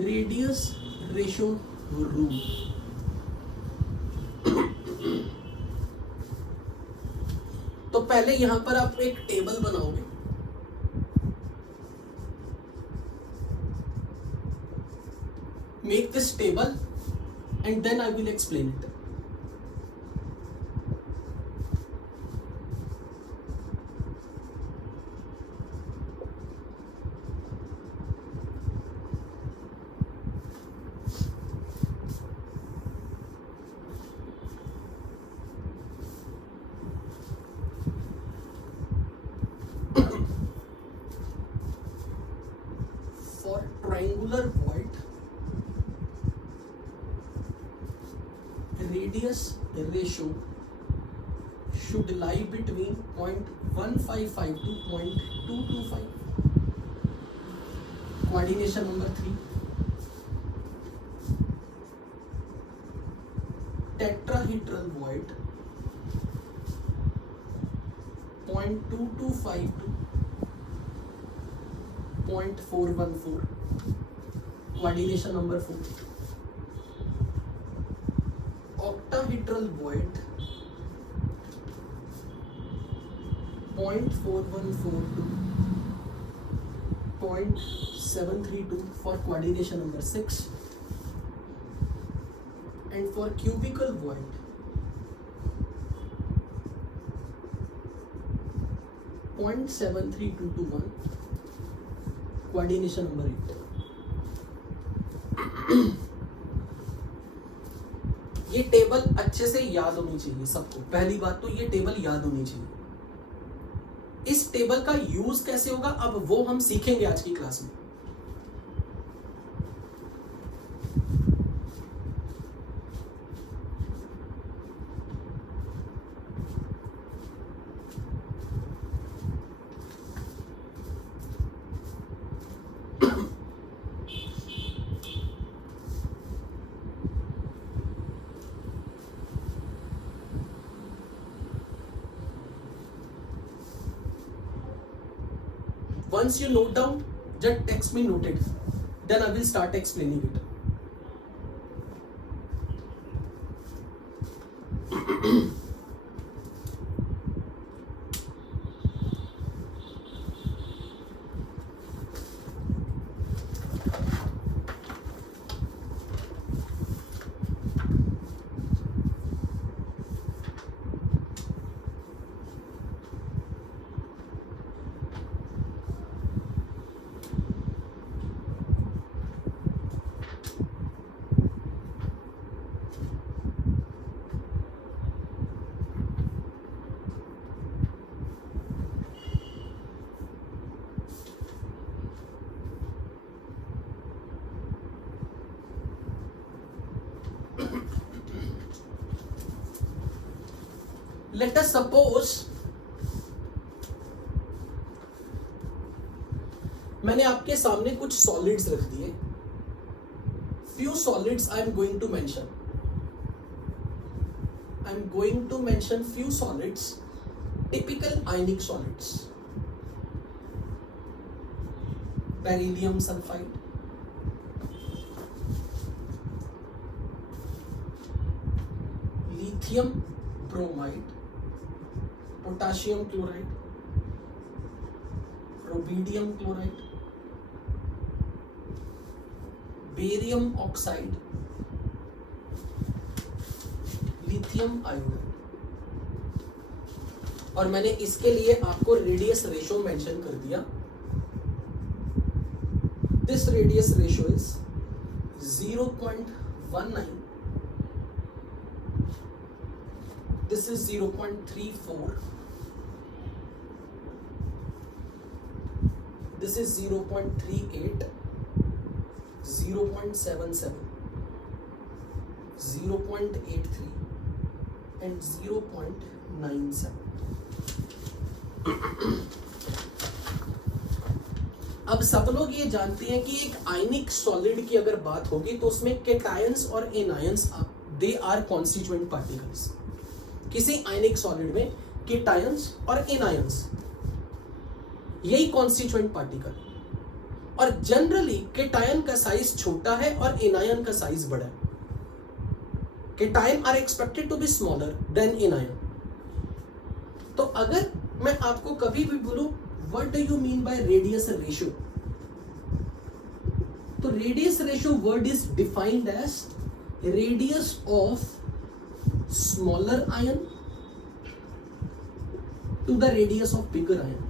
Radius ratio rule. तो पहले यहां पर आप एक टेबल बनाओगे, make this table and then I will explain it. For triangular void, radius ratio should lie between 0.155 to 0.225. Coordination number 3. Tetrahedral void 0.225 to 0.414. Coordination number 4. Octahedral void 0.414 to 0.732 for coordination number 6. And for cubical void 0.732 to 1, coordination number 8. ये table अच्छे से याद होनी चाहिए सबको। पहली बात तो ये टेबल याद होनी चाहिए। इस टेबल का यूज कैसे होगा अब वो हम सीखेंगे आज की क्लास में। Once you note down, just text me noted. Then I will start explaining it. Let us suppose मैंने आपके सामने कुछ सॉलिड्स रख दिए। Few solids I am going to mention. I am going to mention few solids, typical ionic solids. Beryllium sulfide, lithium bromide, potassium chloride, rubidium chloride, barium oxide, lithium iodide। और मैंने इसके लिए आपको रेडियस रेशो मेंशन कर दिया। This radius ratio is 0.19, this is 0.34, this is 0.38, 0.77, 0.83 and 0.97। अब सब लोग ये जानते हैं कि एक आयनिक सॉलिड की अगर बात होगी तो उसमें केटायंस और anions they are constituent particles. किसी आयनिक सॉलिड में केटायंस और एनायंस यही कॉन्स्टिट्यूएंट पार्टिकल। और जनरली केटायन का साइज छोटा है और एनायन का साइज बड़ा है. Cation are expected to be smaller than anion. तो अगर मैं आपको कभी भी बोलूं what do you mean by radius ratio, तो radius ratio word is defined as radius of smaller ion to the radius of bigger ion.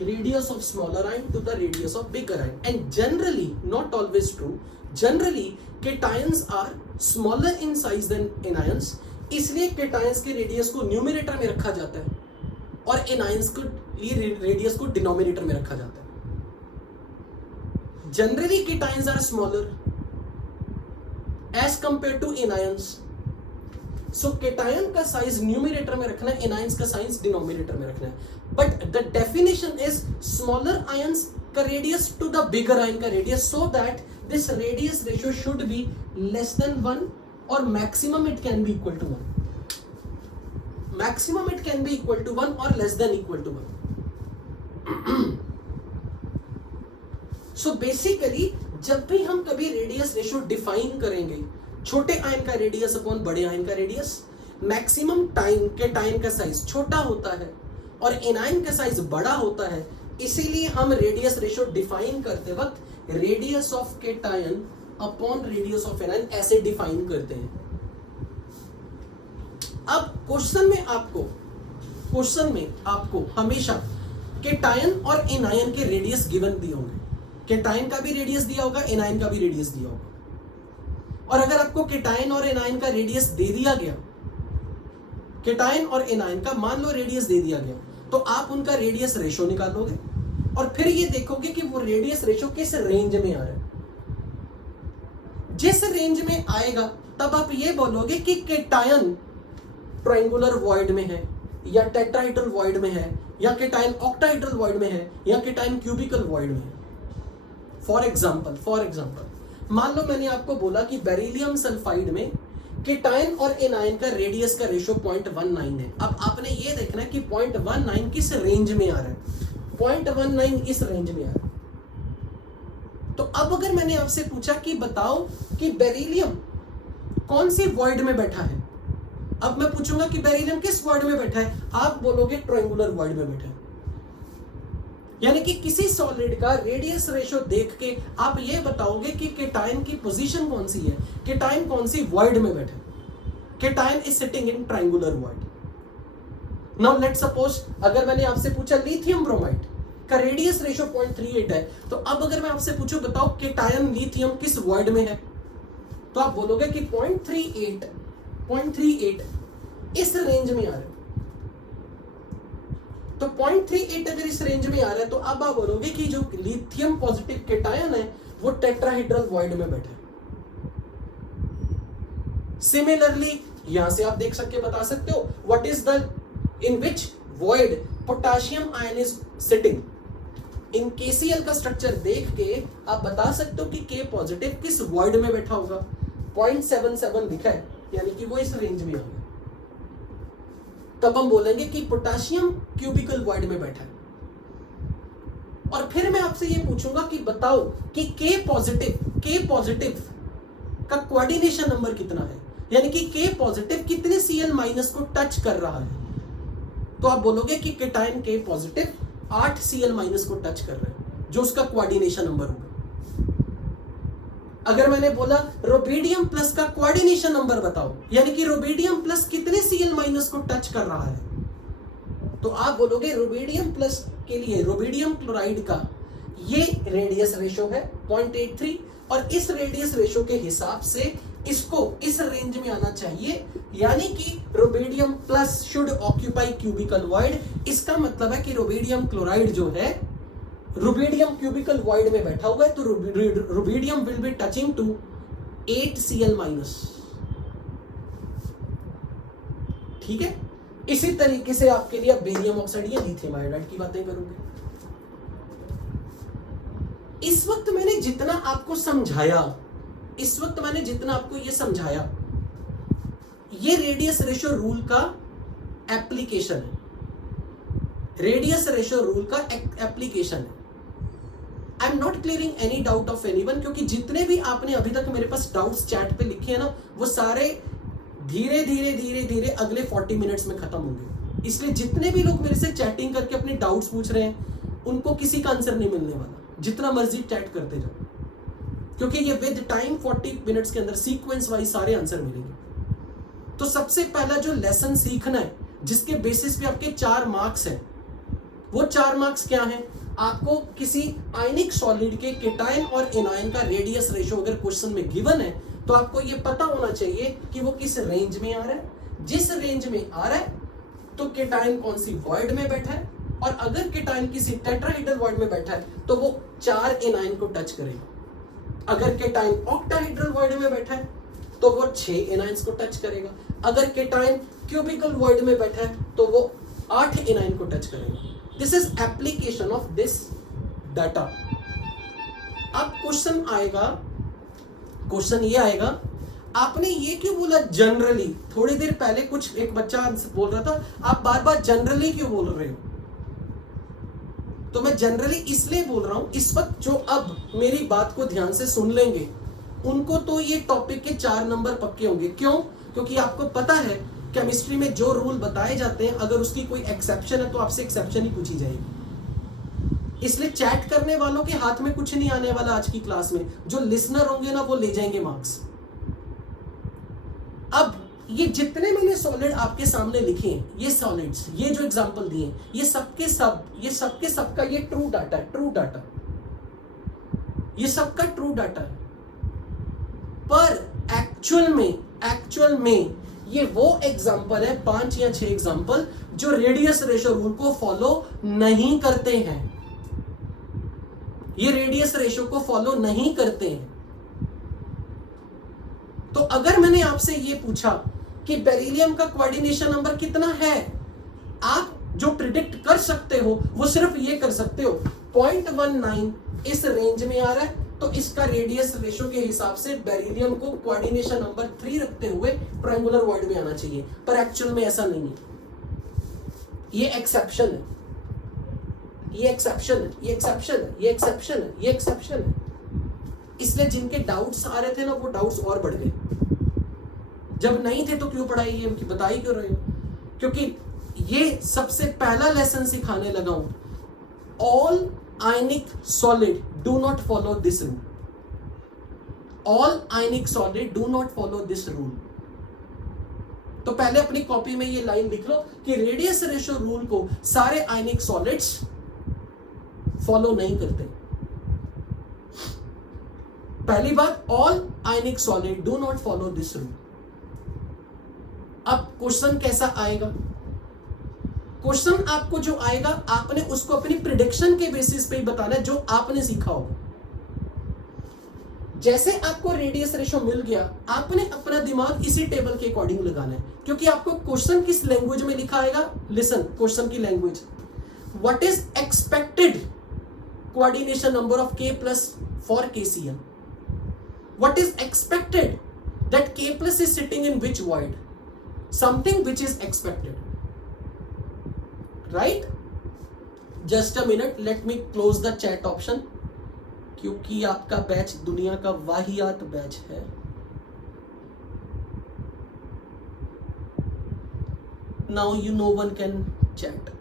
Radius of smaller ion to the radius of bigger ion. And generally, not always true, generally cations are smaller in size than anions. इसलिए cations के radius को numerator में रखा जाता है और anions को ये रेडियस को डिनोमिनेटर में रखा जाता है. Generally cations are smaller as compared to anions. So cation का साइज न्यूमरेटर में रखना है, एनायंस का साइज डिनोमिनेटर में रखना है. But the definition is smaller ions का radius to the bigger ion का radius, so that this radius ratio should be less than 1 और maximum it can be equal to 1. Maximum it can be equal to 1 और less than equal to 1. So basically जब भी हम कभी radius ratio define करेंगे, छोटे ion का radius upon बड़े आयन का रेडियस, मैक्सिमम टाइम के टाइम का साइज छोटा होता है और एनायन का साइज बड़ा होता है. इसीलिए हम रेडियस रेशियो डिफाइन करते वक्त radius of cation upon radius of anion ऐसे डिफाइन करते हैं. अब क्वेश्चन में आपको हमेशा केटायन और एनायन के रेडियस गिवन दिए होंगे. केटायन का भी रेडियस दिया होगा, एनायन का भी रेडियस दिया होगा. और अगर आपको केटायन और एनायन का रेडियस दे दिया गया, केटायन और एनायन का मान लो रेडियस दे दिया गया, तो आप उनका रेडियस रेशियो निकालोगे और फिर ये देखोगे कि वो रेडियस रेशियो किस रेंज में आ रहा है. जिस रेंज में आएगा तब आप ये बोलोगे कि केटायन ट्रायंगुलर वॉइड में है या टेट्राहेड्रल वॉइड में है या केटायन ऑक्टाहेड्रल वॉइड में है या केटायन क्यूबिकल वॉइड में है. फॉर एग्जाम्पल मान लो मैंने आपको बोला कि बेरिलियम सल्फाइड में केटायन और एनायन का रेडियस का रेशियो 0.19 है. अब आपने ये देखना है कि 0.19 किस रेंज में आ रहा है. 0.19 इस रेंज में आ रहा है. तो अब अगर मैंने आपसे पूछा कि बताओ कि बेरिलियम कौन सी वॉइड में बैठा है, अब मैं पूछूंगा कि बेरिलियम किस वॉइड में बैठा है, आप बोलोगे ट्रायंगुलर वॉइड में बैठा है. यानी कि किसी सॉलिड का रेडियस रेशियो देख के आप ये बताओगे कि केटायन की पोजीशन कौन सी है, केटायन कौन सी वॉइड में बैठे. Cation is sitting in triangular void. Now let's suppose अगर मैंने आपसे पूछा लिथियम ब्रोमाइड का रेडियस रेशियो 0.38 है, तो अब अगर मैं आपसे पूछूं बताओ केटायन लिथियम किस वॉइड में है, तो आप बोलोगे कि 0.38 इस रेंज में आ रहा है. तो 0.38 अगर इस रेंज में आ रहा है तो अब आप बोलोगे कि जो लिथियम पॉजिटिव केटायन है वो टेट्राहेड्रल वॉइड में बैठा है. सिमिलरली यहां से आप देख सकते बता सकते हो what is the in which void potassium ion is sitting. In KCL का स्ट्रक्चर देख के आप बता सकते हो कि के पॉजिटिव किस वॉइड में बैठा होगा. 0.77 लिखा है यानी कि वो इस रेंज में आ गया. तब हम बोलेंगे कि पोटेशियम क्यूबिकल वॉइड में बैठा है. और फिर मैं आपसे ये पूछूंगा कि बताओ कि के पॉजिटिव का कोऑर्डिनेशन नंबर कितना है, यानी कि के पॉजिटिव कितने Cl माइनस को टच कर रहा है. तो आप बोलोगे कि केटायन के पॉजिटिव 8 Cl माइनस को टच कर रहा है, जो उसका कोऑर्डिनेशन नंबर होगा. अगर मैंने बोला रुबिडियम प्लस का कोऑर्डिनेशन नंबर बताओ, यानी कि रुबिडियम प्लस कितने Cl माइनस को टच कर रहा है, तो आप बोलोगे रुबिडियम प्लस के लिए रुबिडियम क्लोराइड का ये रेडियस रेशियो है 0.83 और इस रेडियस रेशियो के हिसाब से इसको इस रेंज में आना चाहिए, यानी कि rubidium plus should occupy cubical void. इसका मतलब है कि रुबिडियम क्लोराइड जो है रुबिडियम क्यूबिकल वॉइड में बैठा हुआ है, तो rubidium will be touching to 8 Cl minus. ठीक है. इसी तरीके से आपके लिए बेरियम ऑक्साइड या लिथियम आयोडाइड की बातें करूंगे. इस वक्त मैंने जितना आपको समझाया, ये रेडियस रेशियो रूल का एप्लीकेशन है, रेडियस रेशियो रूल का एप्लीकेशन है। I am not clearing any doubt of anyone, क्योंकि जितने भी आपने अभी तक मेरे पास डाउट्स चैट पे लिखे हैं ना, वो सारे धीरे धीरे धीरे धीरे अगले 40 मिनट्स में खत्म होंगे। इसलिए जितने भी लोग मेरे से चैटिंग करके अपने डाउट्स पूछ रहे हैं, उनको किसी का आंसर नहीं मिलने वाला, जितना मर्जी चैट करते जाओ, क्योंकि ये विद टाइम 40 मिनट्स के अंदर सीक्वेंस वाइज सारे आंसर मिलेंगे। तो सबसे पहला जो लेसन सीखना है, जिसके बेसिस पे आपके 4 मार्क्स हैं, वो 4 मार्क्स क्या हैं? आपको किसी आयनिक सॉलिड के केटायन और एनायन का रेडियस रेशियो अगर क्वेश्चन में गिवन है, तो आपको ये पता होना चाहिए कि वो किस रेंज में आ रहा है। जिस रेंज में आ रहा है तो केटायन कौन सी वॉइड में बैठा है, और अगर केटायन किसी टेट्राहेड्रल वॉइड में बैठा है तो वो 4 एनायन को टच करेगा। अगर केटायन ऑक्टाहेड्रल वॉइड में बैठा है तो वो 6 एनायंस को टच करेगा। अगर केटायन क्यूबिकल वॉइड में बैठा है तो वो 8 एनायन को टच करेगा। This is application of this data. अब क्वेश्चन आएगा, क्वेश्चन ये आएगा, आपने ये क्यों बोला जनरली? थोड़ी देर पहले कुछ एक बच्चा बोल रहा था, आप बार बार जनरली क्यों बोल रहे हो? तो मैं जनरली इसलिए बोल रहा हूं, इस वक्त जो अब मेरी बात को ध्यान से सुन लेंगे, उनको तो ये टॉपिक के 4 नंबर पक्के होंगे। क्यों? क्योंकि आपको पता है केमिस्ट्री में जो रूल बताए जाते हैं, अगर उसकी कोई एक्सेप्शन है तो आपसे एक्सेप्शन ही पूछी जाएगी। इसलिए चैट करने वालों के हाथ में कुछ नहीं आने वाला आज की क्लास में। जो लिसनर होंगे ना, वो ले जाएंगे मार्क्स। अब ये जितने मैंने सॉलिड आपके सामने लिखे हैं, ये सॉलिड्स, ये जो एग्जांपल दिए, ये सबके सब का ये ट्रू डाटा है, ट्रू डाटा, ये सबका ट्रू डाटा है। पर एक्चुअल में ये वो एग्जांपल है, 5 या 6 एग्जांपल, जो रेडियस रेशियो रूल को फॉलो नहीं करते हैं। ये रेडियस रेशियो को फॉलो नहीं करते हैं। तो अगर मैंने आपसे ये पूछा कि बेरिलियम का कोऑर्डिनेशन नंबर कितना है, आप जो प्रिडिक्ट कर सकते हो वो सिर्फ ये कर सकते हो, 0.19 इस रेंज में आ रहा है, तो इसका रेडियस रेशियो के हिसाब से बेरिलियम को कोऑर्डिनेशन नंबर 3 रखते हुए ट्रायंगुलर वॉइड में आना चाहिए। पर एक्चुअल में ऐसा नहीं है। ये एक्सेप्शन है, ये एक्सेप्शन है, ये एक्सेप्शन है, ये एक्सेप्शन है, ये एक्सेप्शन है। इसलिए जिनके डाउट्स आ रहे थे ना, वो डाउट्स और बढ़ गए। जब नहीं थे तो क्यों पढ़ाई, ये बता ही क्यों रहे हो? क्योंकि ये सबसे पहला लेसन सिखाने लगा हूं। All ionic solid do not follow this rule. All ionic solid do not follow this rule. तो पहले अपनी कॉपी में ये लाइन लिख लो कि रेडियस रेशियो रूल को सारे आयनिक सॉलिड्स फॉलो नहीं करते। पहली बात, all ionic solid do not follow this rule. अब क्वेश्चन कैसा आएगा? क्वेश्चन आपको जो आएगा, आपने उसको अपनी प्रिडिक्शन के बेसिस पे ही बताना है, जो आपने सीखा होगा। जैसे आपको रेडियस रेशियो मिल गया, आपने अपना दिमाग इसी टेबल के अकॉर्डिंग लगाना है, क्योंकि आपको क्वेश्चन किस लैंग्वेज में लिखा आएगा। लिसन, क्वेश्चन की language, what is expected coordination number of K plus for KCl? What is expected that K plus is sitting in which void? Something which is expected, right? Just a minute, let me close the chat option, क्योंकि आपका batch दुनिया का वाहियात batch है। Now you no one can chat.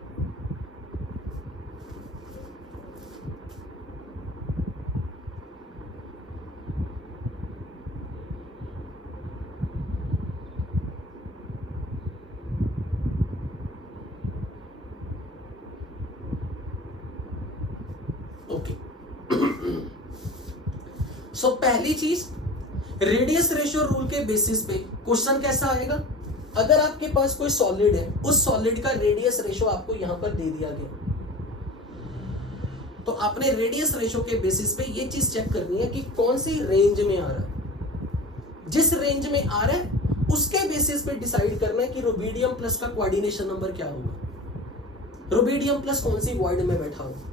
सो पहली चीज, radius ratio rule के basis पे क्वेश्चन कैसा आएगा? अगर आपके पास कोई सॉलिड है, उस सॉलिड का रेडियस रेशियो आपको यहां पर दे दिया गया, तो आपने रेडियस रेशियो के बेसिस पे ये चीज चेक करनी है कि कौन सी रेंज में आ रहा है। जिस रेंज में आ रहा है उसके बेसिस पे डिसाइड करना है कि रुबिडियम प्लस का कोऑर्डिनेशन नंबर क्या होगा, रुबिडियम प्लस कौन सी वॉइड में बैठा होगा।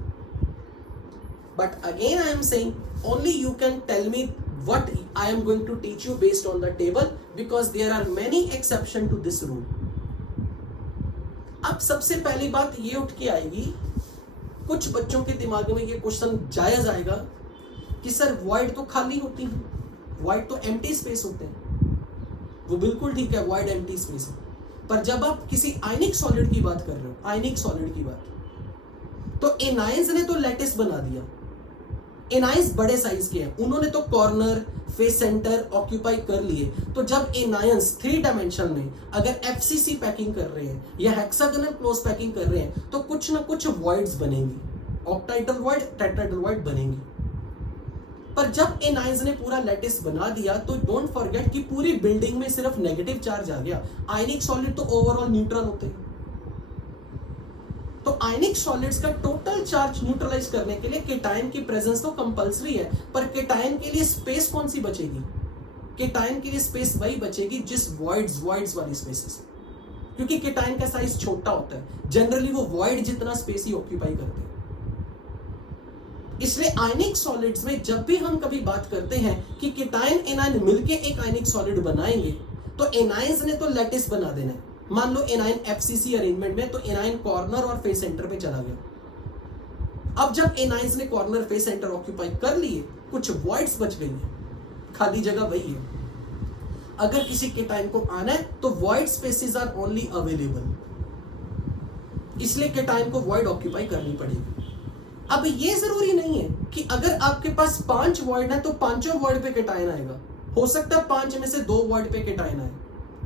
But again I am saying, only you can tell me what I am going to teach you based on the table, because there are many exceptions to this rule. अब सबसे पहली बात ये उठ के आएगी, कुछ बच्चों के दिमाग में ये क्वेश्चन जाया जाएगा कि सर वॉइड तो खाली होती है, वॉइड तो एम्प्टी स्पेस होते हैं। वो बिल्कुल ठीक है, वॉइड एम्प्टी स्पेस है, पर जब आप किसी आयनिक सॉलिड की बात कर रहे हो, आयनिक सॉलिड की बात, तो एनायंस ने तो लैटिस बना दिया। एनायंस बड़े साइज के हैं, उन्होंने तो कॉर्नर, फेस सेंटर ऑक्यूपाई कर लिए। तो जब एनायंस 3 डायमेंशन में अगर एफसीसी पैकिंग कर रहे हैं या हेक्सागोनल क्लोज पैकिंग कर रहे हैं, तो कुछ ना कुछ वॉइड्स बनेंगी, ऑक्टाइडल वॉइड, टेट्राइडल वॉइड बनेंगी। पर जब एनायंस ने पूरा लैटिस बना दिया, तो डोंट फॉरगेट कि पूरी बिल्डिंग में सिर्फ नेगेटिव चार्ज आ गया। आयनिक सॉलिड तो ओवरऑल न्यूट्रल होते हैं, तो आयनिक सॉलिड्स का टोटल चार्ज न्यूट्रलाइज करने के लिए केटायन की प्रेजेंस तो कंपलसरी है, पर केटायन के लिए स्पेस कौन सी बचेगी? केटायन के लिए स्पेस वही बचेगी जिस वॉइड्स वाली स्पेसेस, क्योंकि केटायन का साइज छोटा होता है, जनरली वो वॉइड जितना स्पेस ही ऑक्यूपाई करते हैं। इसलिए आयनिक सॉलिड्स में जब भी हम कभी बात करते हैं कि केटायन एनायन मिलके एक आयनिक सॉलिड बनाएंगे, तो एनायंस ने तो लैटिस बना देना है। मान लो एनायन एफसीसी अरेंजमेंट में, तो एनायन कॉर्नर और फेस सेंटर पे चला गया। अब जब एनायंस ने कॉर्नर, फेस सेंटर ऑक्यूपाई कर लिए, कुछ वॉइड्स बच गई है, खाली जगह वही है। अगर किसी केटायन को आना है तो void spaces are only available, इसलिए केटायन को वॉइड ऑक्यूपाई करनी पड़ेगी। अब ये जरूरी नहीं है कि अगर आपके पास 5 वॉइड है तो पांचों वॉइड पे केटायन आएगा। हो सकता है 5 में से 2 वॉइड पे केटायन आए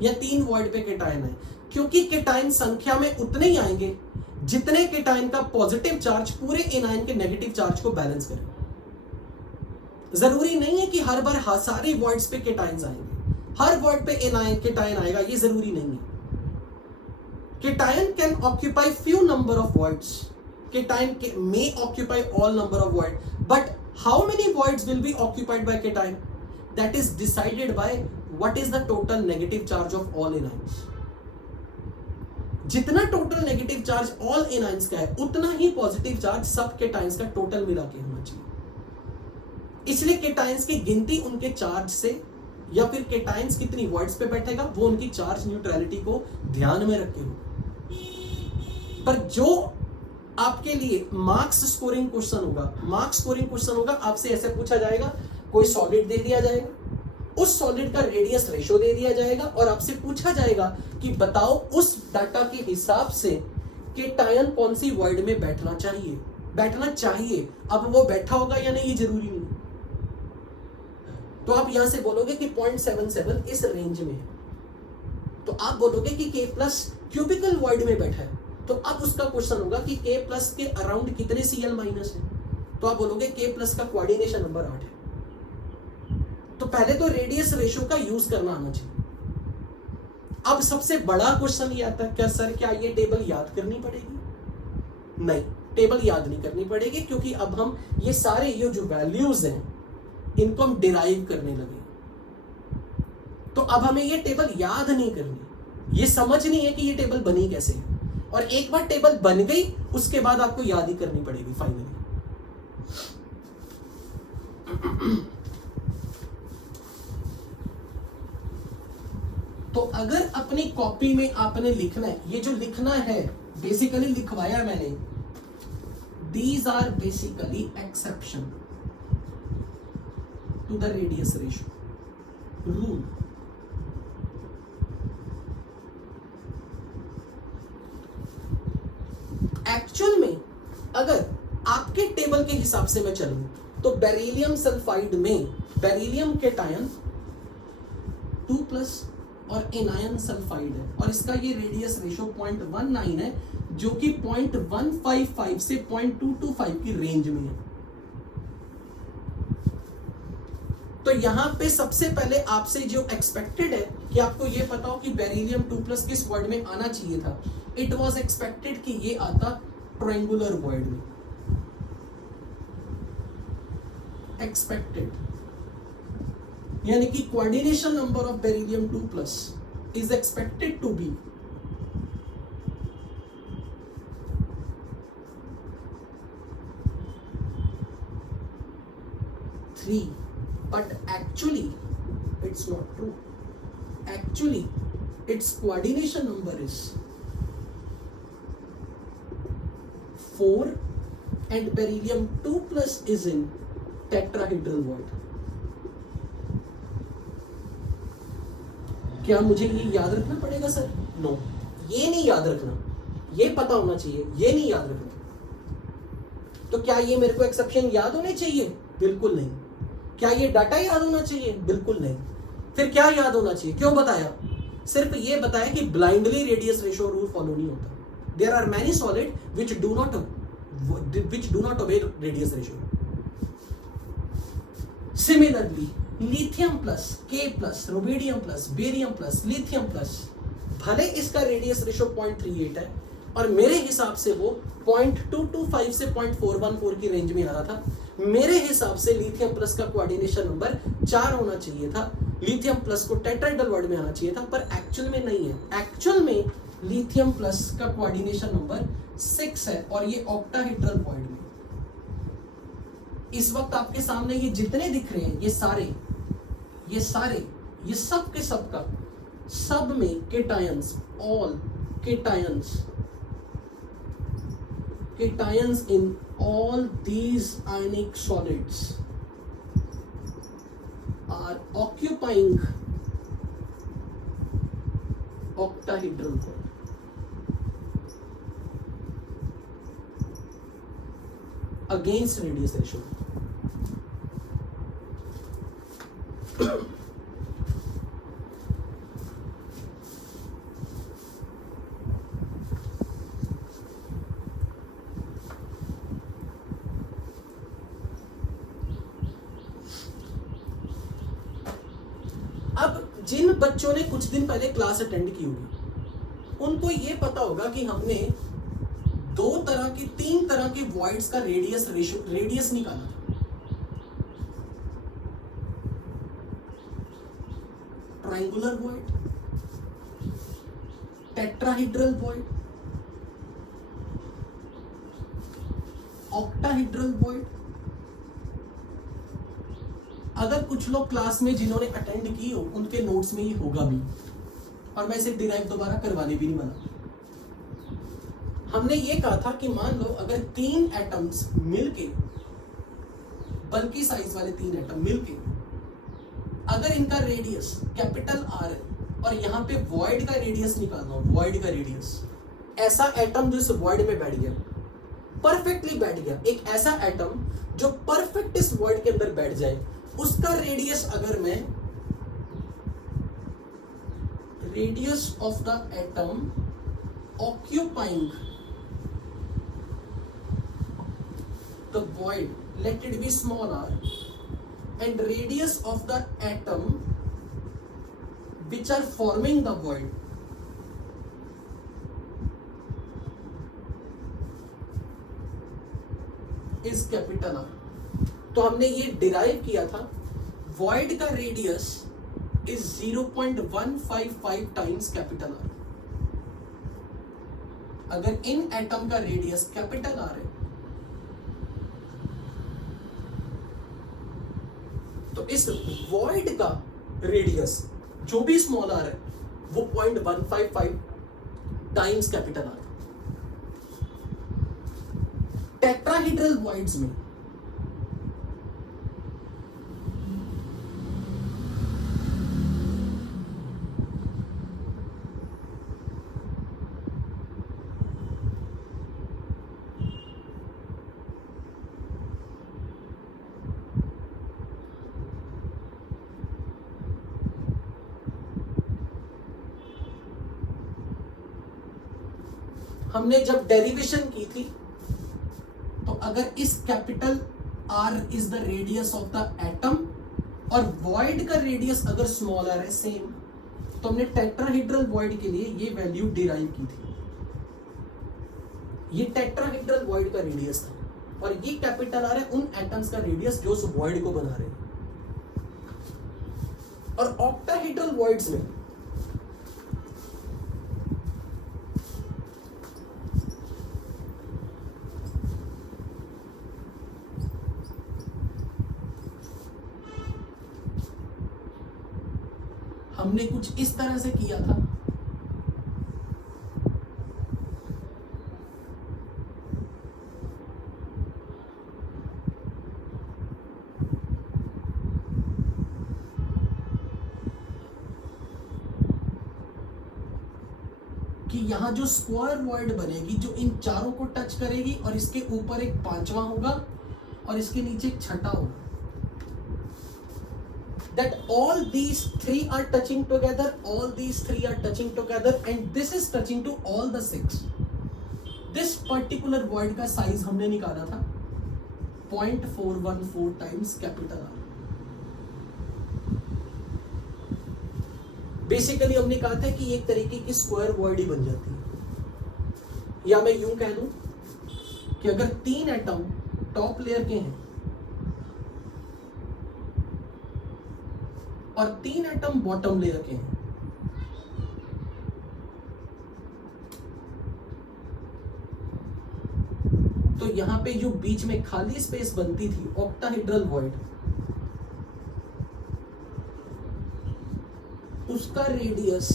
या 3 वॉइड पे केटायन आए, क्योंकि केटायन संख्या में उतने ही आएंगे जितने केटायन का पॉजिटिव चार्ज पूरे एनायन के नेगेटिव चार्ज को बैलेंस करे। जरूरी नहीं है कि हर बार सारे वॉइड्स पे केटायंस आएंगे, हर वॉइड पे एनायन केटायन आएगा, ये जरूरी नहीं है। Cation can occupy few number of voids, cation may occupy all number of void, but how many voids will be occupied by cation? That is decided by what is the total negative charge of all anions. जितना total negative charge all anions का है, उतना ही positive charge सब cations का total मिला के होना चाहिए। इसलिए केटायंस की गिनती उनके चार्ज से, या फिर केटायंस कितनी वॉइड्स पे बैठेगा वो उनकी चार्ज न्यूट्रलिटी को ध्यान में रखे हो। पर जो आपके लिए मार्क्स स्कोरिंग क्वेश्चन होगा, आपसे ऐसे पूछा जाएगा, कोई सॉलिड दे दिया जाएगा, उस सॉलिड का रेडियस रेशो दे दिया जाएगा और आपसे पूछा जाएगा कि बताओ उस डाटा के हिसाब से केटायन कौन सी वॉइड में बैठना चाहिए। अब वो बैठा होगा या नहीं ये जरूरी नहीं, तो आप यहां से बोलोगे कि 0.77 इस रेंज में है, तो आप बोलोगे कि K प्लस क्यूबिकल वॉइड में बैठा है, तो अब उसका क्वेश्चन होगा कि K प्लस के अराउंड कितने Cl माइनस है, तो आप बोलोगे K प्लस का कोऑर्डिनेशन नंबर 8 है। तो पहले तो रेडियस रेशो का यूज करना आना चाहिए। अब सबसे बड़ा क्वेश्चन ये आता है, क्या ये टेबल याद करनी पड़ेगी? नहीं, टेबल याद नहीं करनी पड़ेगी, क्योंकि अब हम ये सारे ये जो वैल्यूज हैं इनको हम डिराइव करने लगे। तो अब हमें ये टेबल याद नहीं करनी, ये समझनी है कि ये टेबल बनी कैसे है, और एक बार टेबल बन गई उसके बाद आपको याद ही करनी पड़ेगी फाइनली। तो अगर अपनी कॉपी में आपने लिखना है, ये जो लिखना है बेसिकली लिखवाया मैंने, these are basically exception to the radius ratio rule. Actual में अगर आपके टेबल के हिसाब से मैं चलूं तो बेरिलियम सल्फाइड में बेरिलियम केटायन 2+ और एनायन सल्फाइड है, और इसका ये रेडियस रेशो 0.19 है, जो कि 0.155 से 0.225 की रेंज में है। तो यहां पे सबसे पहले आपसे जो एक्सपेक्टेड है कि आपको ये पता हो कि बेरिलियम 2+ किस वॉइड में आना चाहिए था। इट वॉज एक्सपेक्टेड कि ये आता ट्रायंगुलर वॉइड में, एक्सपेक्टेड, यानी कि coordination number of beryllium 2+ is expected to be 3, but actually it's not true. Actually its coordination number is 4 and beryllium 2 plus is in tetrahedral void. क्या मुझे ये याद रखना पड़ेगा सर? नो, ये नहीं याद रखना, ये पता होना चाहिए, ये नहीं याद रखना। तो क्या ये मेरे को एक्सेप्शन याद होने चाहिए? बिल्कुल नहीं। क्या ये डाटा याद होना चाहिए? बिल्कुल नहीं। फिर क्या याद होना चाहिए? क्यों बताया? सिर्फ ये बताया कि blindly radius ratio rule follow नहीं होता। There are many solid which do not obey radius ratio. Similarly lithium plus, K plus, rubidium plus, barium plus, lithium plus, भले इसका रेडियस रेशियो 0.38 है और मेरे हिसाब से वो 0.225 से 0.414 की रेंज में आ रहा था, मेरे हिसाब से लिथियम प्लस का कोऑर्डिनेशन नंबर 4 होना चाहिए था, लिथियम प्लस को टेट्राहेड्रल वर्ड में आना चाहिए था, पर एक्चुअल में नहीं है। एक्चुअल में लिथियम प्लस का कोऑर्डिनेशन नंबर 6 है और ये ऑक्टाहेड्रल वर्ड में। इस वक्त आपके सामने ये जितने दिख रहे हैं, ये सब के सब का, सब में cations, all cations in all these ionic solids are occupying octahedral bond. Against radius ratio. जिन बच्चों ने कुछ दिन पहले क्लास अटेंड की होगी उनको ये पता होगा कि हमने 3 तरह के वॉइड्स का रेडियस निकाला था। Triangular void, tetrahedral void, octahedral void. अगर कुछ लोग क्लास में जिन्होंने अटेंड की हो उनके नोट्स में ये होगा भी, और मैं इसे डिराइव दोबारा करवाने भी नहीं बना। हमने ये कहा था कि मान लो अगर 3 एटम्स मिलके, बल्कि साइज वाले 3 एटम मिलके, अगर इनका रेडियस कैपिटल R है और यहाँ पे वॉइड का रेडियस निकालना हो, वॉइड का रेडियस, ऐसा एटम जो इस वॉइड में बैठ गया, परफेक्टली बैठ गया, एक ऐसा एटम जो परफेक्ट इस वॉइड के अंदर बैठ जाए, उसका रेडियस अगर मैं radius of the atom occupying the void, let it be small r, and radius of the atom which are forming the void is capital R। तो हमने ये डिराइव किया था, वॉइड का radius is 0.155 times capital R। अगर इन atom का radius capital R है तो इस वॉइड का रेडियस जो भी स्मॉल r है वो 0.155 times capital R। Tetrahedral voids में हमने जब डेरिवेशन की थी तो अगर इस capital R is the radius of the atom और वॉइड का रेडियस अगर स्मॉल r है सेम, तो हमने टेट्राहेड्रल वॉइड के लिए ये वैल्यू डिराइव की थी। ये टेट्राहेड्रल वॉइड का रेडियस था और ये कैपिटल R है उन एटम्स का रेडियस जो उस वॉइड को बना रहे हैं। और ऑक्टाहेड्रल वॉइड्स में हमने कुछ इस तरह से किया था। यहाँ जो स्क्वायर वॉइड बनेगी जो इन चारों को टच करेगी और इसके ऊपर एक पांचवा होगा और इसके नीचे एक छठा होगा, that all these three are touching together, all these three are touching together and this is touching to all the six. This particular void का size हमने निकाला था 0.414 times capital R. बेसिकली हमने कहा था कि एक तरीके की स्क्वायर वॉइड ही बन जाती है, या मैं यूं कह दूं कि अगर 3 एटम टॉप लेयर के हैं और 3 एटम बॉटम लेयर के हैं, तो यहां पे जो बीच में खाली स्पेस बनती थी ऑक्टाहेड्रल वॉइड, उसका रेडियस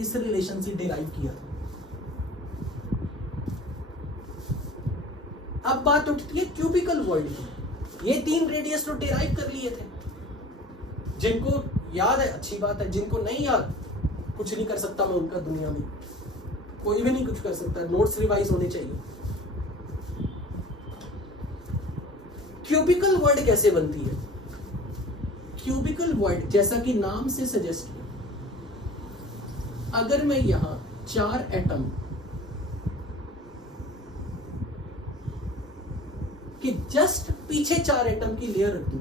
इस रिलेशन से डिराइव किया था। अब बात उठती है क्यूबिकल वॉइड की। ये 3 रेडियस तो डिराइव कर लिए थे, जिनको याद है अच्छी बात है, जिनको नहीं याद कुछ नहीं कर सकता मैं उनका, दुनिया में कोई भी नहीं कुछ कर सकता, नोट्स रिवाइज होने चाहिए। क्यूबिकल वॉइड कैसे बनती है? क्यूबिकल वॉइड जैसा कि नाम से सजेस्ट किया, अगर मैं यहां 4 एटम कि जस्ट पीछे 4 एटम की लेयर रख दूं,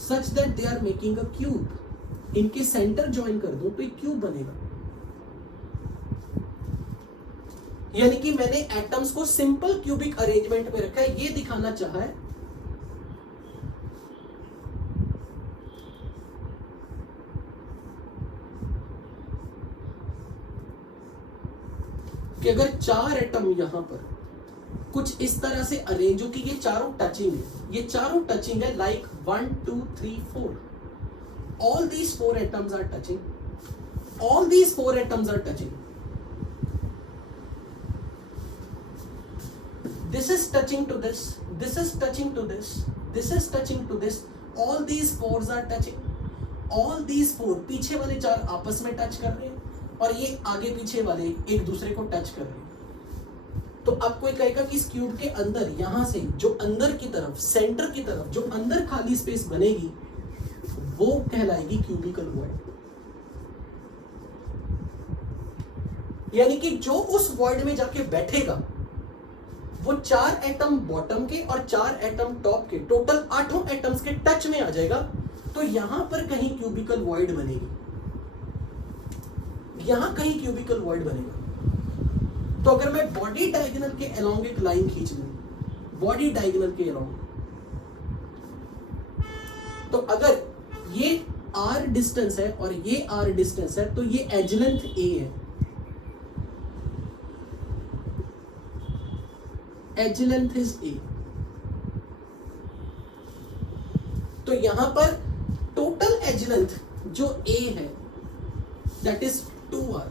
such that they are making a cube, इनके सेंटर ज्वाइन कर दूं तो एक क्यूब बनेगा। यानी कि मैंने एटम्स को सिंपल क्यूबिक अरेंजमेंट में रखा है, ये दिखाना चाहा है कि अगर 4 एटम यहां पर कुछ इस तरह से अरेंज हो कि ये चारों टचिंग है, ये चारों टचिंग है, like 1 2 3 4, all these 4 atoms are touching, all these 4 atoms are touching, this is touching to this, this is touching to this, this is touching to this, all these 4s are touching, all these 4 पीछे वाले 4 आपस में touch कर रहे हैं और ये आगे पीछे वाले एक दूसरे को टच कर रहे हैं। तो अब कोई कहेगा कि इस क्यूब के अंदर यहां से जो अंदर की तरफ, सेंटर की तरफ जो अंदर खाली स्पेस बनेगी वो कहलाएगी क्यूबिकल वॉइड। यानी कि जो उस वॉइड में जाके बैठेगा वो 4 एटम बॉटम के और 4 एटम टॉप के, टोटल 8 एटम्स के टच में आ जाएगा, तो यहां पर कहीं क्यूबिकल वॉइड बनेगी, यहां कहीं क्यूबिकल वॉइड बनेगा। तो अगर मैं बॉडी डायगोनल के अलोंग एक लाइन खींच लूं, बॉडी डायगोनल के अलोंग, तो अगर ये r डिस्टेंस है और ये r डिस्टेंस है, तो ये एज लेंथ a है, एज लेंथ इज a। तो यहां पर टोटल एज लेंथ जो a है दैट इज 2r।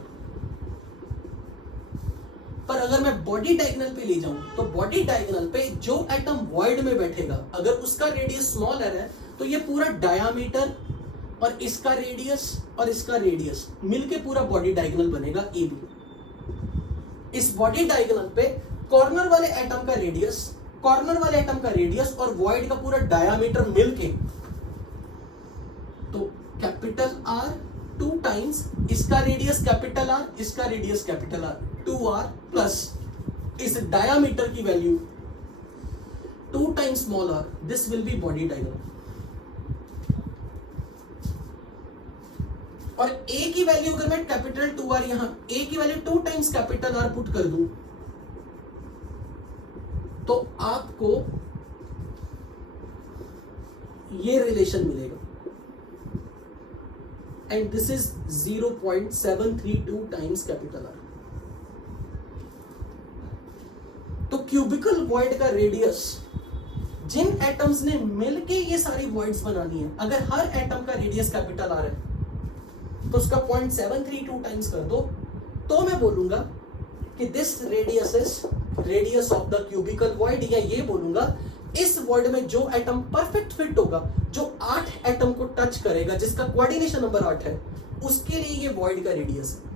पर अगर मैं बॉडी डायगोनल पे ले जाऊं तो बॉडी डायगोनल पे जो एटम वॉइड में बैठेगा अगर उसका रेडियस स्मॉल है तो ये पूरा डायामीटर और इसका रेडियस और इसका रेडियस मिलके पूरा बॉडी डायगोनल बनेगा ए बी। इस बॉडी डायगोनल पे कॉर्नर वाले एटम का रेडियस, कॉर्नर वाले एटम का रेडियस और वॉइड का पूरा डायामीटर मिलके, तो कैपिटल R 2 टाइम्स इसका रेडियस कैपिटल R, इसका radius capital R, 2r plus इस डायामीटर की value 2 times small r, this will be body diagonal. और a की वैल्यू अगर मैं कैपिटल 2r यहां a की value 2 times capital R put कर दूं तो आपको ये रिलेशन मिलेगा, and this is 0.732 times capital R। तो क्यूबिकल वॉइड का रेडियस, जिन एटम्स ने मिलके ये सारी वॉइड्स बनानी है, अगर हर एटम का रेडियस कैपिटल R है तो उसका 0.732 टाइम्स कर दो, तो मैं बोलूंगा कि this radius is radius of the cubical void, या ये बोलूंगा इस वर्ड में जो एटम परफेक्ट फिट होगा, जो 8 एटम को टच करेगा, जिसका कोऑर्डिनेशन नंबर 8 है, उसके लिए ये वॉइड का रेडियस है।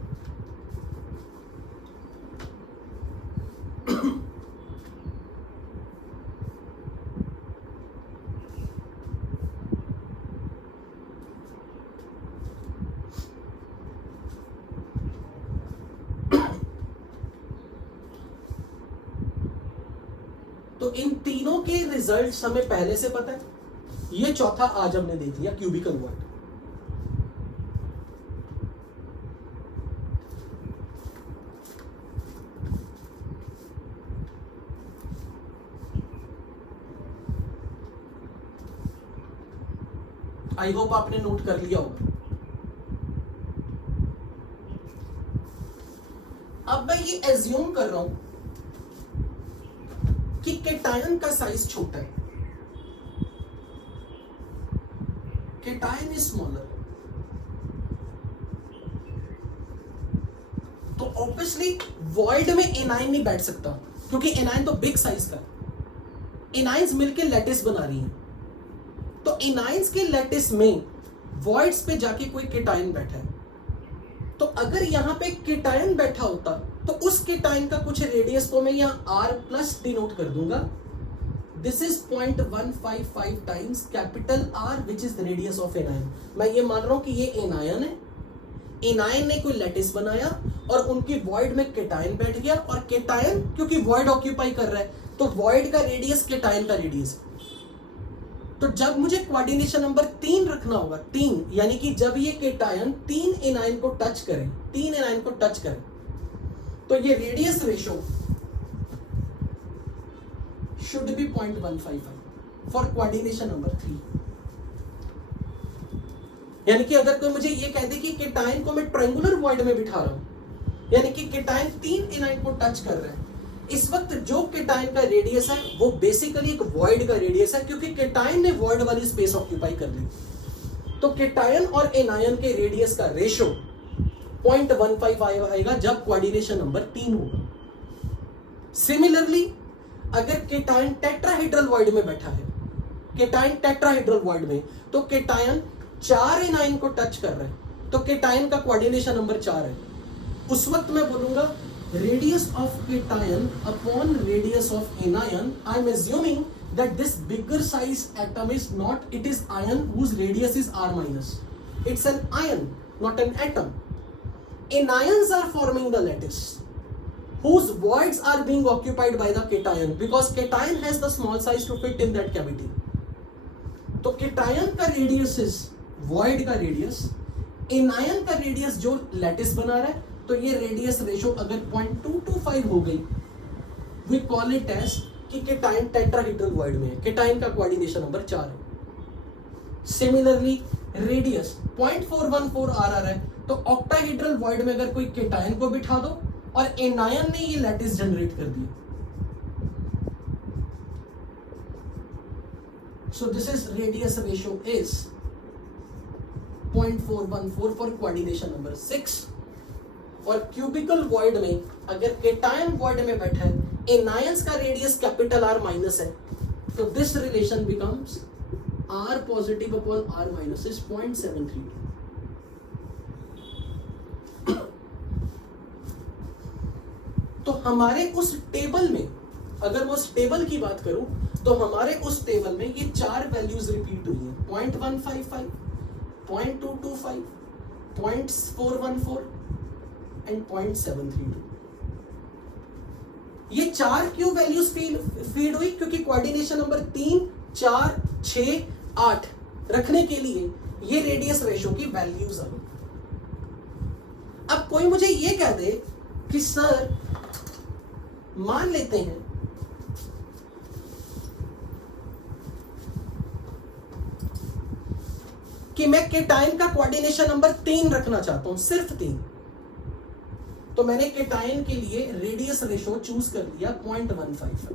तो इन तीनों के रिजल्ट्स हमें पहले से पता है, ये चौथा आज हमने देख लिया, क्यूबिकल वॉइड। आई होप आपने नोट कर लिया होगा। अब मैं ये एज्यूम कर रहा हूं कि केटायन का साइज छोटा है, केटायन इज स्मॉलर, तो ऑब्वियसली वॉइड में एनाइन नहीं बैठ सकता, क्योंकि एनाइन तो बिग साइज का है। एनाइंस मिलकर लैटिस बना रही हैं, तो एनाइंस के लैटिस में वॉइड्स पे जाके कोई केटायन बैठा है। तो अगर यहां पे केटायन बैठा होता तो उस केटायन का कुछ रेडियस को मैं यहां R प्लस डिनोट कर दूंगा। This is 0.155 times capital R which is the radius of anion. मैं ये मान रहा हूं कि ये एनायन है, एनायन ने कोई लैटिस बनाया और उनकी वॉइड में केटायन बैठ गया, और केटायन क्योंकि वॉइड ऑक्यूपाई कर रहा है तो वॉइड का रेडियस केटायन का रेडियस है। तो जब मुझे कोऑर्डिनेशन नंबर 3 रखना होगा, 3 यानी कि जब ये केटायन 3 एनायन को टच करे, 3 एनायन को टच करे, तो ये radius ratio should be 0.155 for coordination number 3। यानी कि अगर कोई मुझे ये कह दे कि केटायन को मैं ट्रायंगुलर वॉइड में बिठा रहा हूं, यानी कि केटायन 3 एनायन को टच कर रहा है, इस वक्त जो केटायन का रेडियस है वो बेसिकली एक वॉइड का रेडियस है, क्योंकि केटायन ने वॉइड वाली स्पेस ऑक्यूपाई कर ली। तो केटायन और एनायन के रेडियस का रेशो 0.15 आएगा जब कोऑर्डिनेशन नंबर 3 होगा। सिमिलरली अगर केटायन टेट्राहेड्रल वॉइड में बैठा है, केटायन टेट्राहेड्रल वॉइड में, तो केटायन 4 एनायन को टच कर रहा है, तो केटायन का कोऑर्डिनेशन नंबर 4 है। उस वक्त मैं बोलूंगा radius of cation upon radius of anion. I am assuming that this bigger size atom is not, it is ion whose radius is R minus. It's an ion, not an atom. Anions are forming the lattice whose voids are being occupied by the cation, because cation has the small size to fit in that cavity. तो cation का radius is void का radius, anion का radius जो lattice बना रहा है, तो ये रेडियस रेशो अगर 0.225 हो गई, वी कॉल इट एज कि केटायन टेट्राहेड्रल वॉइड में है, केटायन का कोऑर्डिनेशन नंबर 4 है। सिमिलरली रेडियस 0.414 आ रहा है, तो ऑक्टाहेड्रल वॉइड में अगर कोई केटायन को बिठा दो और एनायन ने ये लैटिस जनरेट कर दिया, so this is radius ratio is 0.414 for coordination number 6। और क्यूबिकल वॉइड में अगर केटायन वॉइड में बैठा है, एनायंस का रेडियस कैपिटल R माइनस है, तो this relation becomes R positive upon R minus is 0.732। तो हमारे उस टेबल में, अगर मैं उस टेबल की बात करूं, तो हमारे उस टेबल में ये 4 वैल्यूज रिपीट हुई हैं, 0.155, 0.225, 0.414 एंड 0.732। ये 4 क्यों वैल्यूज फीड हुई? क्योंकि कोऑर्डिनेशन नंबर 3, 4, 6, 8 रखने के लिए ये रेडियस रेशो की वैल्यूज आ गई। अब कोई मुझे ये कह दे कि सर मान लेते हैं कि मैं केटायन का कोऑर्डिनेशन नंबर 3 रखना चाहता हूं, सिर्फ 3, तो मैंने केटायन के लिए रेडियस रेशो चूज कर लिया 0.15।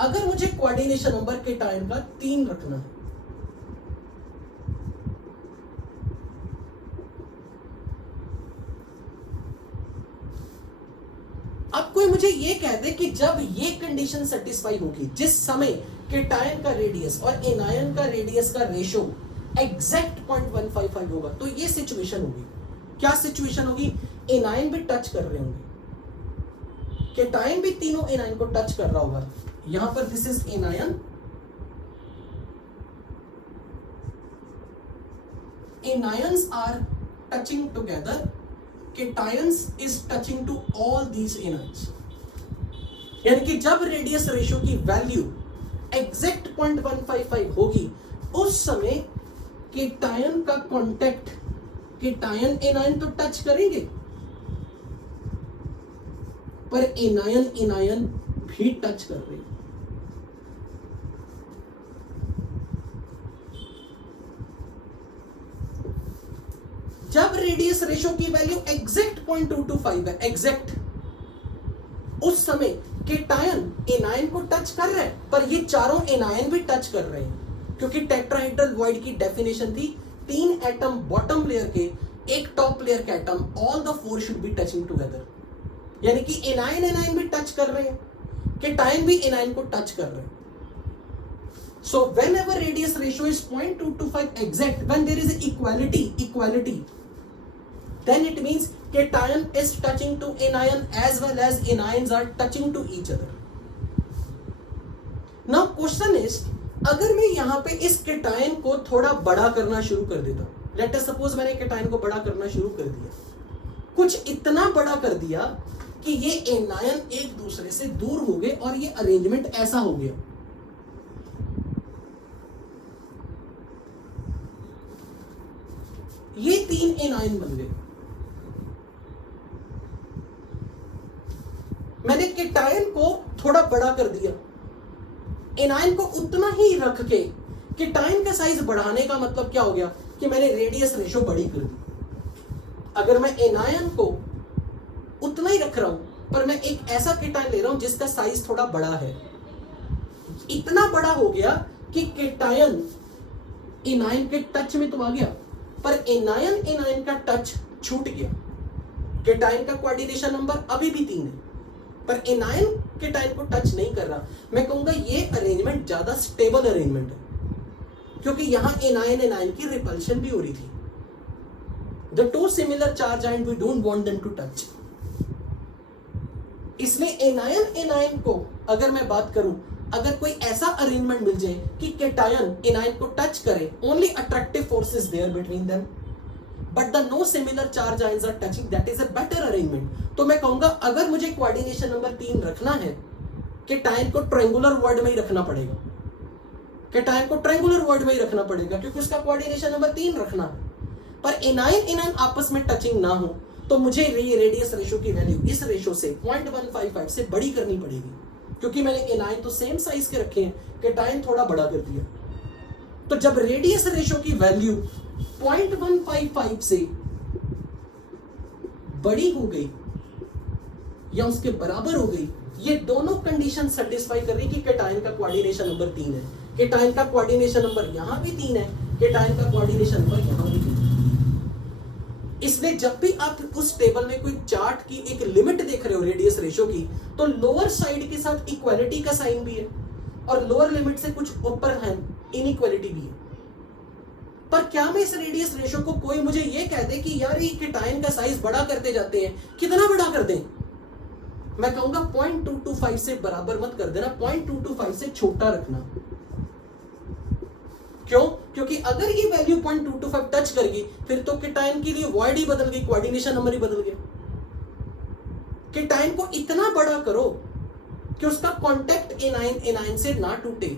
अगर मुझे कोऑर्डिनेशन नंबर केटायन का 3 रखना है, अब कोई मुझे ये कह दे कि जब ये कंडीशन सेटिस्फाई होगी, जिस समय केटायन का रेडियस और एनायन का रेडियस का रेशो एग्जैक्ट 0.155 होगा, तो ये सिचुएशन होगी। क्या सिचुएशन होगी? एनायन भी टच कर रहे होंगे, केटायन भी तीनों एनायन को टच कर रहा होगा। यहां पर this is anion, anions are touching together, cations is touching to all these anions। यानी कि जब रेडियस रेशियो की वैल्यू एग्जैक्ट 0.155 होगी, उस समय केटायन का कांटेक्ट, केटायन एनायन तो टच करेंगे, पर एनायन एनायन भी टच कर रहे हैं। जब रेडियस रेशियो की वैल्यू एग्जैक्ट 0.225 है, एग्जैक्ट, उस समय केटायन एनायन को टच कर रहा है, पर ये चारों एनायन भी टच कर रहे हैं, क्योंकि टेट्राहेड्रल वॉइड की डेफिनेशन थी 3 एटम बॉटम लेयर के, एक टॉप लेयर का atom, all the 4 should be touching together. यानी कि एनायन एनायन भी टच कर रहे हैं, केटायन भी एनायन को टच कर रहे हैं। So whenever radius ratio is 0.225 exact, when there is equality, then it means cation is touching to anion as well as anions are touching to each other. Now question is, अगर मैं यहाँ पे इस cation को थोड़ा बड़ा करना शुरू कर देता हूँ, लेट अस सपोज मैंने केटायन को बड़ा करना शुरू कर दिया, कुछ इतना बड़ा कर दिया कि ये एनायन एक दूसरे से दूर हो गए और ये अरेंजमेंट ऐसा हो गया। ये 3 एनायन बन गए। मैंने केटायन को थोड़ा बड़ा कर दिया, एनायन को उतना ही रख के केटायन का साइज बढ़ाने का मतलब क्या हो गया कि मैंने रेडियस रेशो बड़ी कर दी। अगर मैं एनायन को उतना ही रख रहा हूं, पर मैं एक ऐसा केटायन ले रहा हूं जिसका साइज थोड़ा बड़ा है, इतना बड़ा हो गया कि केटायन एनायन के टच में तो आ गया, पर एनायन एनायन का टच छूट गया। केटायन का कोऑर्डिनेशन नंबर अभी भी 3 है, पर एनायन केटायन को टच नहीं कर रहा। मैं कहूंगा ये अरेंजमेंट ज्यादा स्टेबल अरेंजमेंट है, क्योंकि यहां एनायन एनायन की रिपल्शन भी हो रही थी। The 2 similar charge and we don't want them to touch. इसलिए एनायन एनायन को अगर मैं बात करूं, अगर कोई ऐसा अरेंजमेंट मिल जाए कि केटायन एनायन को टच करे, only attractive force is there between them, but the no similar charge ions are touching, that is a better arrangement. तो मैं कहूंगा अगर मुझे कोऑर्डिनेशन नंबर 3 रखना है, केटायन को ट्रायंगुलर वर्ड में ही रखना पड़ेगा, केटायन को ट्रायंगुलर वर्ड में ही रखना पड़ेगा, क्योंकि उसका कोऑर्डिनेशन नंबर 3 रखना है। पर एनायन एनायन आपस में टचिंग ना हो, तो मुझे रेडियस रेशो की वैल्यू इस रेशो से 0.155 से बड़ी करनी पड़ेगी, क्योंकि मैंने एनायन तो सेम साइज के रखे हैं, केटायन थोड़ा बड़ा कर दिया। तो जब रेडियस रेशो की वैल्यू 0.155 से बड़ी हो गई या उसके बराबर हो गई, ये दोनों कंडीशन सेटिस्फाई कर रही कि केटायन का कोऑर्डिनेशन नंबर 3 है, केटायन का कोऑर्डिनेशन नंबर यहां भी 3 है, केटायन का कोऑर्डिनेशन नंबर यहां भी 3 है। इसलिए जब भी आप उस टेबल में कोई चार्ट की एक लिमिट देख रहे हो रेडियस रेशो की, तो लोअर साइड के साथ इक्वालिटी का साइन भी है और लोअर लिमिट से कुछ ऊपर है इनइक्वालिटी भी है। पर क्या मैं इस रेडियस रेशो को, कोई मुझे ये कह दे कि यार ये केटायन का साइज बड़ा करते जाते हैं, कितना बड़ा कर दें? मैं कहूंगा 0.225 से बराबर मत कर देना, 0.225 से छोटा रखना। क्यों? क्योंकि अगर ये वैल्यू 0.225 टच करेगी, फिर तो केटायन के लिए वॉइड ही बदल गई, कोऑर्डिनेशन नंबर ही बदल गया। केटायन को इतना बड़ा करो कि उसका कांटेक्ट एनायन एनायन से ना टूटे।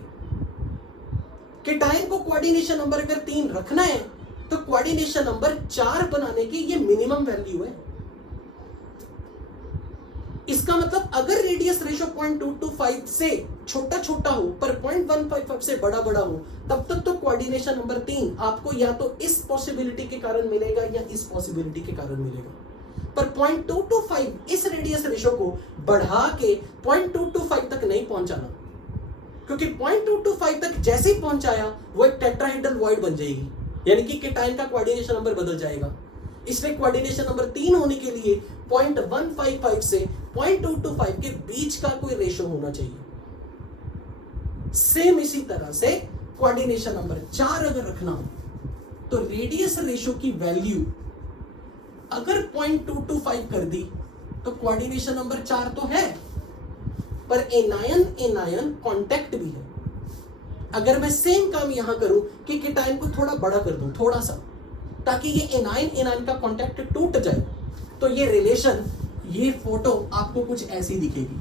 केटायन को कोऑर्डिनेशन नंबर अगर 3 रखना है, तो कोऑर्डिनेशन नंबर 4 बनाने की ये मिनिमम वैल्यू है। इसका मतलब अगर रेडियस रेशो 0.225 से छोटा छोटा हो पर 0.155 से बड़ा बड़ा हो, तब तक तो कोऑर्डिनेशन नंबर 3 आपको या तो इस पॉसिबिलिटी के कारण मिलेगा या इस पॉसिबिलिटी के कारण मिलेगा। पर 0.225 इस रेडियस रेशो को बढ़ा के 0.225 तक नहीं पहुंचाना, क्योंकि 0.225 तक जैसे ही पहुंचाया वो एक टेट्राहेड्रल वॉइड बन जाएगी, यानी कि केटायन का कोऑर्डिनेशन नंबर बदल जाएगा। इसलिए कोऑर्डिनेशन नंबर 3 होने के लिए 0.155 से 0.225 के बीच का कोई रेशो होना चाहिए। सेम इसी तरह से कोऑर्डिनेशन नंबर 4 अगर रखना हो तो रेडियस रेशो की वैल्यू अगर 0.225 कर दी तो कोऑर्डिनेशन नंबर 4 तो है, पर एनायन एनायन कांटेक्ट भी है। अगर मैं सेम काम यहां करूं कि केटायन को थोड़ा बड़ा कर दूं, थोड़ा सा, ताकि ये एनायन एनायन का कांटेक्ट टूट जाए, तो ये रिलेशन, ये फोटो आपको कुछ ऐसी दिखेगी।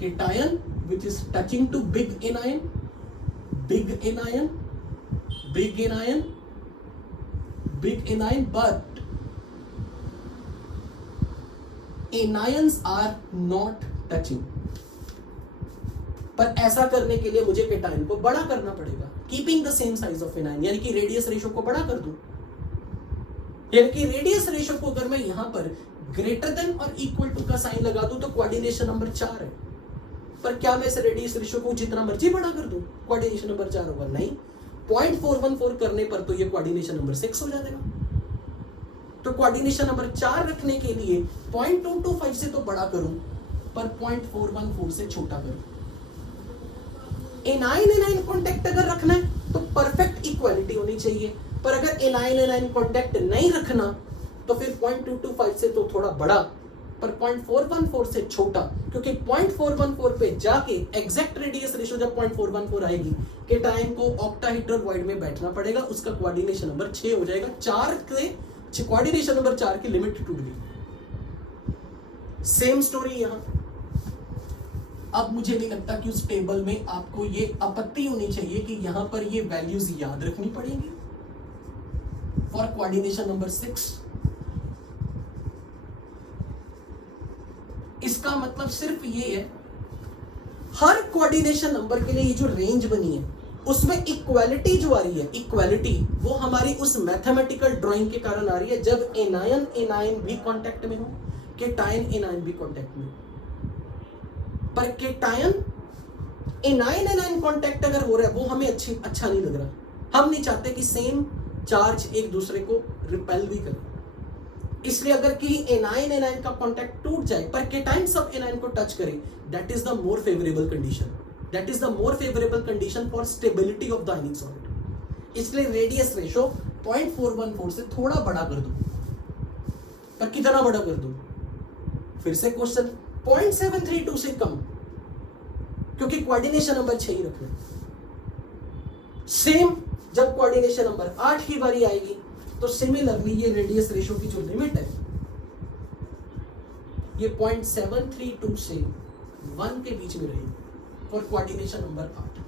Cation which is touching to big anion, big anion, big anion, big anion, but anions are not touching। पर ऐसा करने के लिए मुझे केटायन को बड़ा करना पड़ेगा, keeping the same size of anion, यानी कि रेडियस रेशो को बड़ा कर दूं। यानी कि रेडियस रेशो को अगर मैं यहां पर ग्रेटर देन और इक्वल टू का साइन लगा दूं तो कोऑर्डिनेशन नंबर 4 है। पर क्या मैं इस रेडियस रेशो को जितना मर्जी बड़ा कर दूं कोऑर्डिनेशन नंबर 4 होगा? नहीं। 0.414 करने पर तो ये कोऑर्डिनेशन नंबर 6 हो जाएगा। तो कोऑर्डिनेशन नंबर 4 रखने के लिए 0.225 से तो बड़ा करूं, पर 0.414 से छोटा करूं। एनायन एनायन कांटेक्ट अगर रखना है तो परफेक्ट इक्वालिटी होनी चाहिए, पर अगर एनायन एनायन कांटेक्ट नहीं रखना तो फिर 0.225 से तो थोड़ा बड़ा, पर 0.414 से छोटा, क्योंकि 0.414 पे जाके एग्जैक्ट रेडियस रेशो जब 0.414 आएगी, केटायन को ऑक्टाहेड्रल वॉइड में बैठना पड़ेगा, उसका कोऑर्डिनेशन नंबर 6 हो जाएगा। 4 के कोऑर्डिनेशन नंबर 4 की लिमिट टूट गई। सेम स्टोरी यहां। अब मुझे नहीं लगता कि उस टेबल में आपको ये आपत्ति होनी चाहिए कि यहां पर ये वैल्यूज याद रखनी पड़ेंगी फॉर कोऑर्डिनेशन नंबर 6। इसका मतलब सिर्फ ये है, हर कोऑर्डिनेशन नंबर के लिए ये जो रेंज बनी है उसमें इक्वालिटी जो आ रही है, इक्वालिटी वो हमारी उस मैथमेटिकल ड्राइंग के कारण आ रही है, जब एनायन एनायन भी कांटेक्ट में हो, केटायन एनायन भी कांटेक्ट में हो। पर केटायन एनायन एनायन कांटेक्ट अगर हो रहा है वो हमें अच्छा नहीं लग रहा। हम नहीं चाहते कि सेम चार्ज एक दूसरे को रिपेल भी करे। इसलिए अगर कि एनायन एनायन का कांटेक्ट टूट जाए पर केटायन सब एनायन को टच करे, that is the more favourable condition, that is the more favourable condition for stability of the ionic solid. इसलिए रेडियस रेशो 0.414 से थोड़ा बड़ा कर दूं, पर कितना बड़ा कर दूं? फिर से क्वेश्चन, 0.732 से कम, क्योंकि कोऑर्डिनेशन नंबर 6 ही रखना। सेम जब कोऑर्डिनेशन नंबर 8 की बारी आएगी तो सिमिलरली ये रेडियस रेशो की जो लिमिट है ये 0.732 से 1 के बीच में रहेगी फॉर कोऑर्डिनेशन नंबर 8।